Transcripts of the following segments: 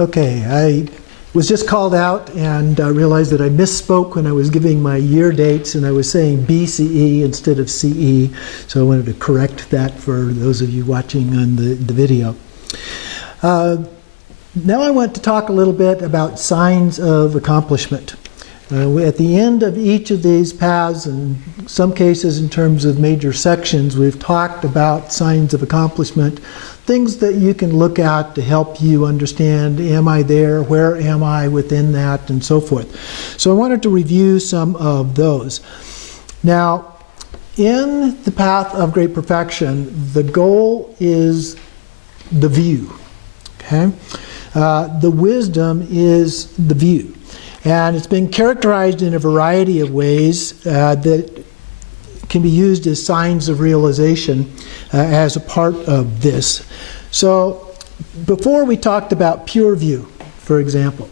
Okay, I was just called out and realized that I misspoke when I was giving my year dates, and I was saying BCE instead of CE, so I wanted to correct that for those of you watching on the video. Now I want to talk a little bit about signs of accomplishment. At the end of each of these paths, in some cases in terms of major sections, we've talked about signs of accomplishment, things that you can look at to help you understand, am I there, where am I within that, and so forth. So I wanted to review some of those. Now, in the path of great perfection, the goal is the view, okay? The wisdom is the view. And it's been characterized in a variety of ways that can be used as signs of realization as a part of this. So before we talked about pure view, for example.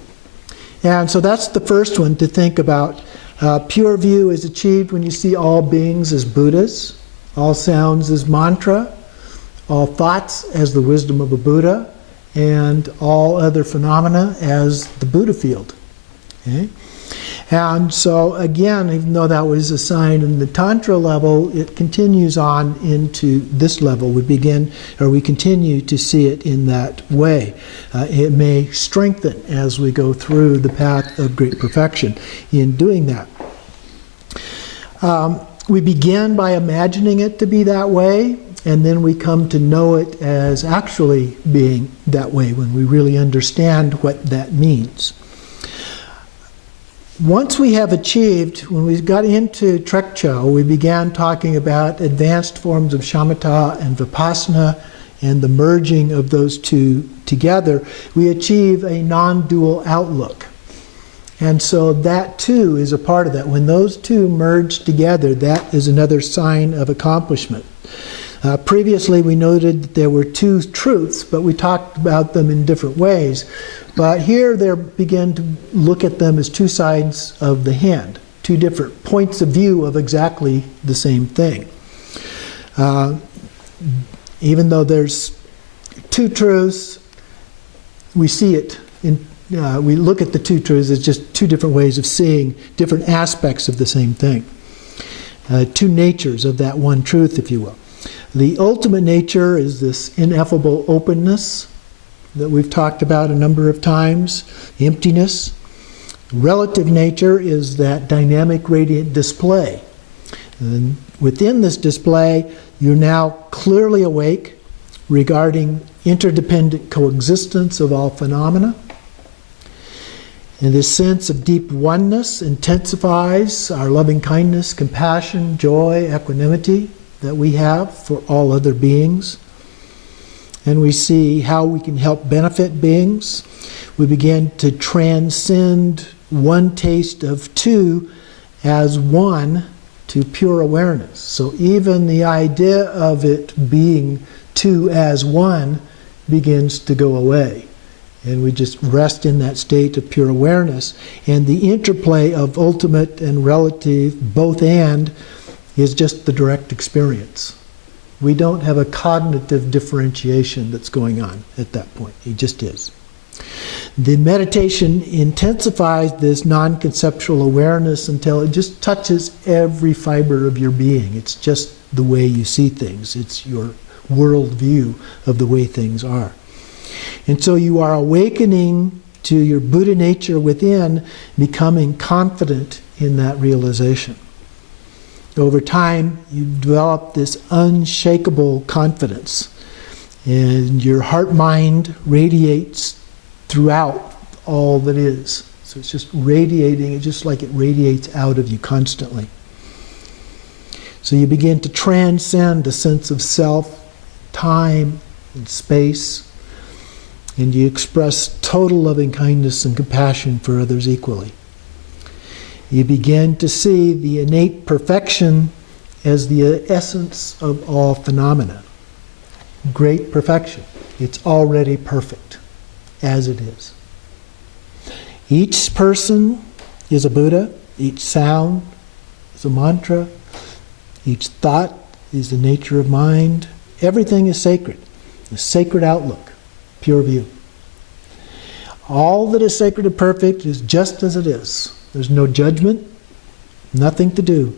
And so that's the first one to think about. Pure view is achieved when you see all beings as Buddhas, all sounds as mantra, all thoughts as the wisdom of a Buddha, and all other phenomena as the Buddha field. Okay? And so again, even though that was a sign in the Tantra level, it continues on into this level. We continue to see it in that way. It may strengthen as we go through the path of great perfection in doing that. We begin by imagining it to be that way, and then we come to know it as actually being that way when we really understand what that means. Once we have achieved, when we got into Trekcho, we began talking about advanced forms of shamatha and vipassana and the merging of those two together. We achieve a non-dual outlook. And so that too is a part of that. When those two merge together, that is another sign of accomplishment. Previously we noted that there were two truths, but we talked about them in different ways. But here they begin to look at them as two sides of the hand, two different points of view of exactly the same thing. Even though there's two truths, we see it we look at the two truths as just two different ways of seeing different aspects of the same thing. Two natures of that one truth, if you will. The ultimate nature is this ineffable openness that we've talked about a number of times, emptiness. Relative nature is that dynamic radiant display. And within this display, you're now clearly awake regarding interdependent coexistence of all phenomena. And this sense of deep oneness intensifies our loving kindness, compassion, joy, equanimity that we have for all other beings. And we see how we can help benefit beings. We begin to transcend one taste of two as one to pure awareness. So even the idea of it being two as one begins to go away. And we just rest in that state of pure awareness. And the interplay of ultimate and relative, both and, is just the direct experience. We don't have a cognitive differentiation that's going on at that point. It just is. The meditation intensifies this non-conceptual awareness until it just touches every fiber of your being. It's just the way you see things. It's your worldview of the way things are. And so you are awakening to your Buddha nature within, becoming confident in that realization. Over time, you develop this unshakable confidence, and your heart-mind radiates throughout all that is. So it's just radiating, just like it radiates out of you constantly. So you begin to transcend the sense of self, time, and space, and you express total loving kindness and compassion for others equally. You begin to see the innate perfection as the essence of all phenomena. Great perfection. It's already perfect, as it is. Each person is a Buddha. Each sound is a mantra. Each thought is the nature of mind. Everything is sacred. A sacred outlook, pure view. All that is sacred and perfect is just as it is. There's no judgment, nothing to do.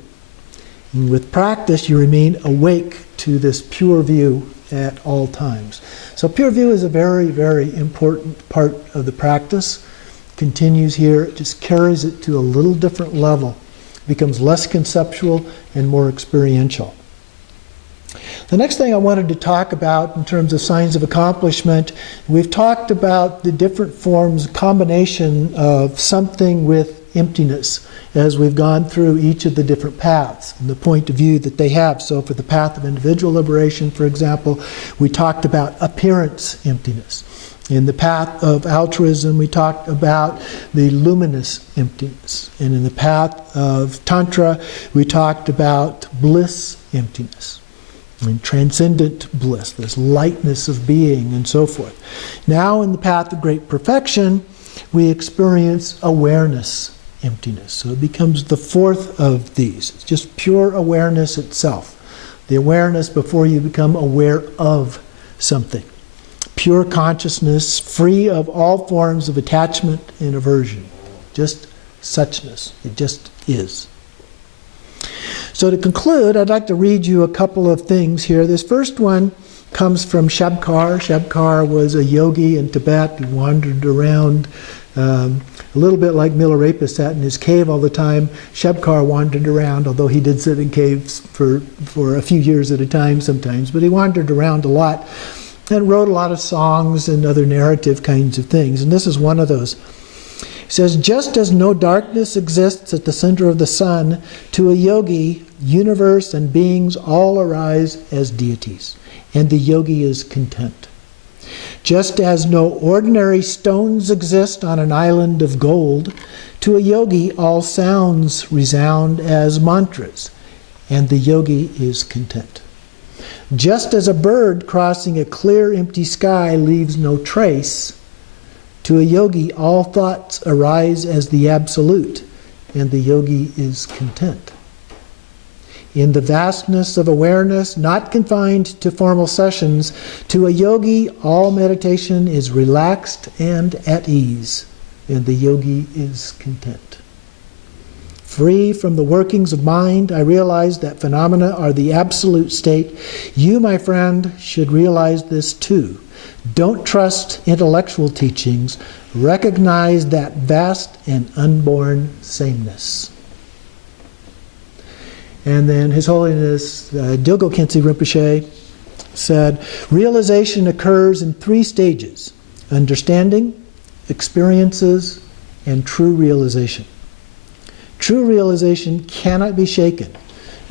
And with practice, you remain awake to this pure view at all times. So pure view is a very, very important part of the practice. Continues here, it just carries it to a little different level. It becomes less conceptual and more experiential. The next thing I wanted to talk about in terms of signs of accomplishment, we've talked about the different forms, combination of something with emptiness as we've gone through each of the different paths and the point of view that they have. So for the path of individual liberation, for example, we talked about appearance emptiness. In the path of altruism, we talked about the luminous emptiness. And in the path of Tantra, we talked about bliss emptiness. And transcendent bliss, this lightness of being and so forth. Now in the path of great perfection, we experience awareness emptiness. So it becomes the fourth of these. It's just pure awareness itself. The awareness before you become aware of something. Pure consciousness, free of all forms of attachment and aversion. Just suchness. It just is. So to conclude, I'd like to read you a couple of things here. This first one comes from Shabkar. Shabkar was a yogi in Tibet who wandered around a little bit like Milarepa sat in his cave all the time. Shabkar wandered around, although he did sit in caves for a few years at a time sometimes, but he wandered around a lot and wrote a lot of songs and other narrative kinds of things. And this is one of those. It says, just as no darkness exists at the center of the sun, to a yogi, universe and beings all arise as deities, and the yogi is content. Just as no ordinary stones exist on an island of gold, to a yogi all sounds resound as mantras, and the yogi is content. Just as a bird crossing a clear empty sky leaves no trace, to a yogi all thoughts arise as the absolute, and the yogi is content. In the vastness of awareness, not confined to formal sessions, to a yogi all meditation is relaxed and at ease, and the yogi is content. Free from the workings of mind, I realize that phenomena are the absolute state. You, my friend, should realize this too. Don't trust intellectual teachings. Recognize that vast and unborn sameness. And then His Holiness Dilgo Khyentse Rinpoche said, realization occurs in 3 stages: understanding, experiences, and true realization. True realization cannot be shaken.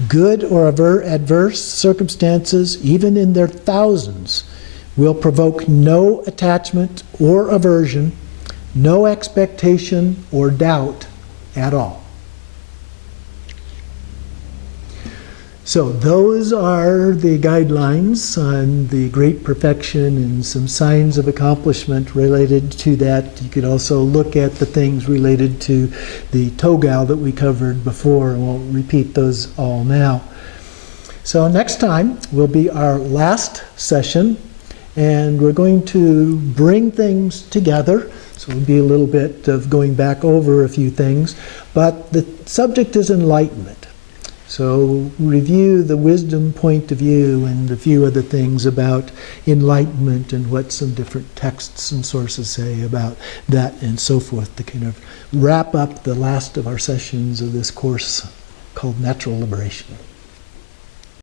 Good or adverse circumstances, even in their thousands, will provoke no attachment or aversion, no expectation or doubt at all. So those are the guidelines on the great perfection and some signs of accomplishment related to that. You could also look at the things related to the Togao that we covered before. I won't repeat those all now. So next time will be our last session, and we're going to bring things together. So it'll be a little bit of going back over a few things, but the subject is enlightenment. So review the wisdom point of view and a few other things about enlightenment and what some different texts and sources say about that and so forth, to kind of wrap up the last of our sessions of this course called Natural Liberation.